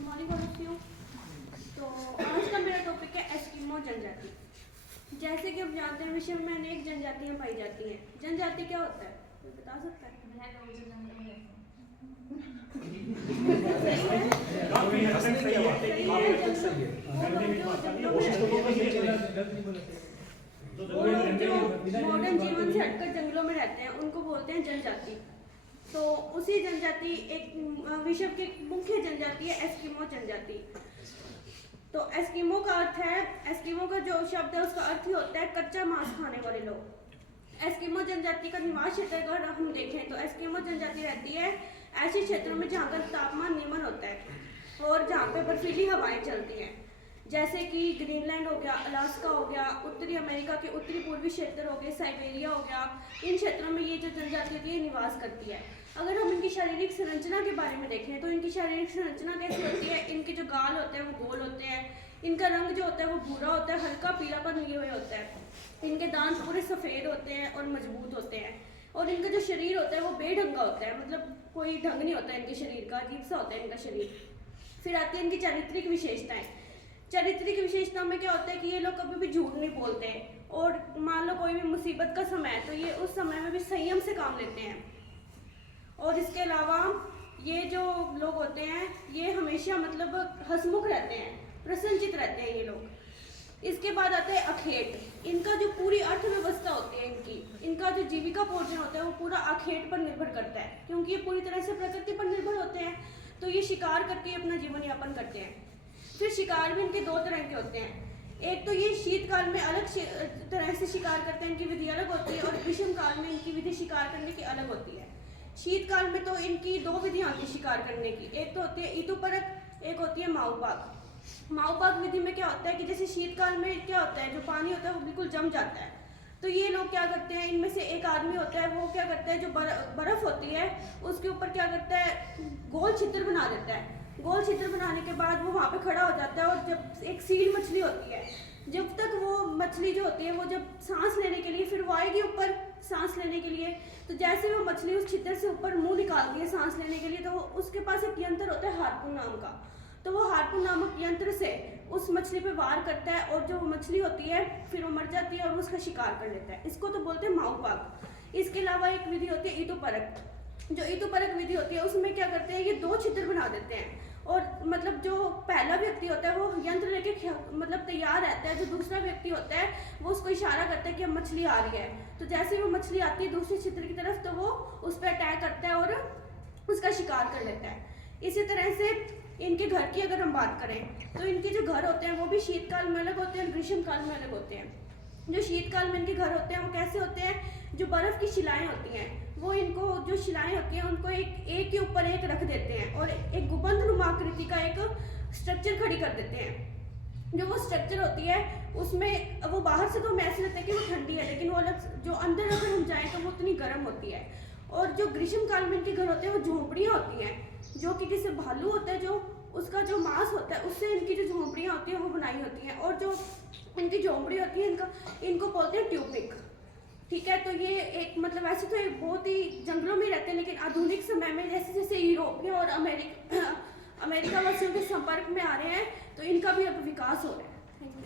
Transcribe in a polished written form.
Morning all. तो आज का मेरा टॉपिक है एस्किमो जनजाति। जैसे कि हम जानते हैं विश्व में अनेक जनजातियां पाई जाती हैं। जनजाति क्या होता है, कोई बता सकता है? मॉडर्न जीवन से हटकर जंगलों में रहते हैं उनको बोलते हैं जनजाति। तो उसी जनजाति एक विश्व की मुख्य जनजाति है एस्किमो जनजाति। तो एस्किमो का अर्थ है, एस्किमो का जो शब्द है उसका अर्थ ही होता है कच्चा मांस खाने वाले लोग। एस्किमो जनजाति का निवास क्षेत्र अगर हम देखें तो एस्किमो जनजाति रहती है ऐसे क्षेत्रों में जहाँ का तापमान निम्न होता है और जहाँ पे बर्फीली हवाएं चलती हैं, जैसे कि ग्रीनलैंड हो गया, अलास्का हो गया, उत्तरी अमेरिका के उत्तरी पूर्वी क्षेत्र हो गए, साइबेरिया हो गया। इन क्षेत्रों में ये जो जनजाति होती है निवास करती है। अगर हम इनकी शारीरिक संरचना के बारे में देखें तो इनकी शारीरिक संरचना कैसी होती है? इनके जो गाल होते हैं वो गोल होते हैं, इनका रंग जो होता है वो भूरा होता है, हल्का पीलापन लिए हुए होता है, इनके दांत पूरे सफ़ेद होते हैं और मजबूत होते हैं, और इनका जो शरीर होता है वो बेढंगा होता है, मतलब कोई ढंग नहीं होता है इनके शरीर का, अजीब सा होता है इनका शरीर। फिर आती है इनकी चारित्रिक विशेषताएं। चारित्रिक विशेषता में क्या होता है कि ये लोग कभी भी झूठ नहीं बोलते हैं, और मान लो कोई भी मुसीबत का समय है तो ये उस समय में भी संयम से काम लेते हैं। और इसके अलावा ये जो लोग होते हैं ये हमेशा मतलब हंसमुख रहते हैं, प्रसन्नचित रहते हैं ये लोग। इसके बाद आता है अखेट। इनका जो पूरी अर्थव्यवस्था होती है इनका जो जीविका पोषण होता है वो पूरा अखेट पर निर्भर करता है, क्योंकि ये पूरी तरह से प्रकृति पर निर्भर होते हैं। तो ये शिकार करके अपना जीवन यापन करते हैं। फिर शिकार भी इनके दो तरह के होते हैं। एक तो ये शीतकाल में अलग तरह से शिकार करते हैं, इनकी विधि अलग होती है, और ग्रीष्म काल में इनकी विधि शिकार करने की अलग होती है। शीतकाल में तो इनकी दो विधियां होती है शिकार करने की, एक तो होती है ईतुपरक, एक होती है माऊपाग। माऊपाग विधि में क्या होता है कि जैसे शीतकाल में क्या होता है, जो पानी होता है वो बिल्कुल जम जाता है, तो ये लोग क्या करते हैं, इनमें से एक आदमी होता है वो क्या करता है, जो बर्फ होती है उसके ऊपर क्या करता है, गोल छिद्र बना देता है। गोल छिद्र बनाने के बाद वो वहाँ पे खड़ा हो जाता है, और जब एक सील मछली होती है, जब तक वो मछली जो होती है वो जब सांस लेने के लिए फिर वो आएगी ऊपर सांस लेने के लिए, तो जैसे वो मछली उस छिद्र से ऊपर मुंह निकालती है सांस लेने के लिए, तो उसके पास एक यंत्र होता है हार्पून नाम का। तो वो हार्पून नामक यंत्र से उस मछली पे वार करता है, और जो मछली होती है फिर वो मर जाती है और उसका शिकार कर लेता है। इसको तो बोलते हैं माऊपाग। इसके अलावा एक विधि होती है ईतुपरक। जो ईतुपरक विधि होती है उसमें क्या करते हैं, ये दो छिद्र बना देते हैं, और मतलब जो पहला व्यक्ति होता है वो यंत्र लेके मतलब तैयार रहता है, जो दूसरा व्यक्ति होता है वो उसको इशारा करता है कि अब मछली आ रही है। तो जैसे वो मछली आती है दूसरे छिद्र की तरफ तो वो उस पर अटैक करता है और उसका शिकार कर लेता है। इसी तरह से इनके घर की अगर हम बात करें तो इनके जो घर होते हैं वो भी शीतकाल में अलग होते हैं और ग्रीष्म काल में अलग होते हैं। जो शीतकाल में इनके घर होते हैं वो कैसे होते हैं, जो बर्फ़ की शिलाएँ होती हैं वो इनको जो शिलाएँ होती हैं उनको एक के ऊपर एक रख देते हैं, और एक गुंबद नुमा आकृति का एक स्ट्रक्चर खड़ी कर देते हैं। जो वो स्ट्रक्चर होती है उसमें वो बाहर से तो हम ऐसे लगता है कि वो ठंडी है, लेकिन वो अलग जो अंदर अगर हम जाएँ तो वो उतनी गर्म होती है। और जो ग्रीष्म काल में इनके घर होते हैं वो झोंपड़ियाँ होती हैं, जो कि किसी भालू होता है जो उसका जो मांस होता है उससे इनकी जो झोंपड़ियाँ होती हैं वो बनाई होती हैं, और जो इनकी झोंपड़ी होती है इनको बोलते हैं ट्यूपिक। ठीक है, तो ये एक मतलब ऐसे तो एक बहुत ही जंगलों में रहते हैं, लेकिन आधुनिक समय में जैसे जैसे यूरोपीय और अमेरिका वासियों के संपर्क में आ रहे हैं तो इनका भी अब विकास हो रहा है। Thank you.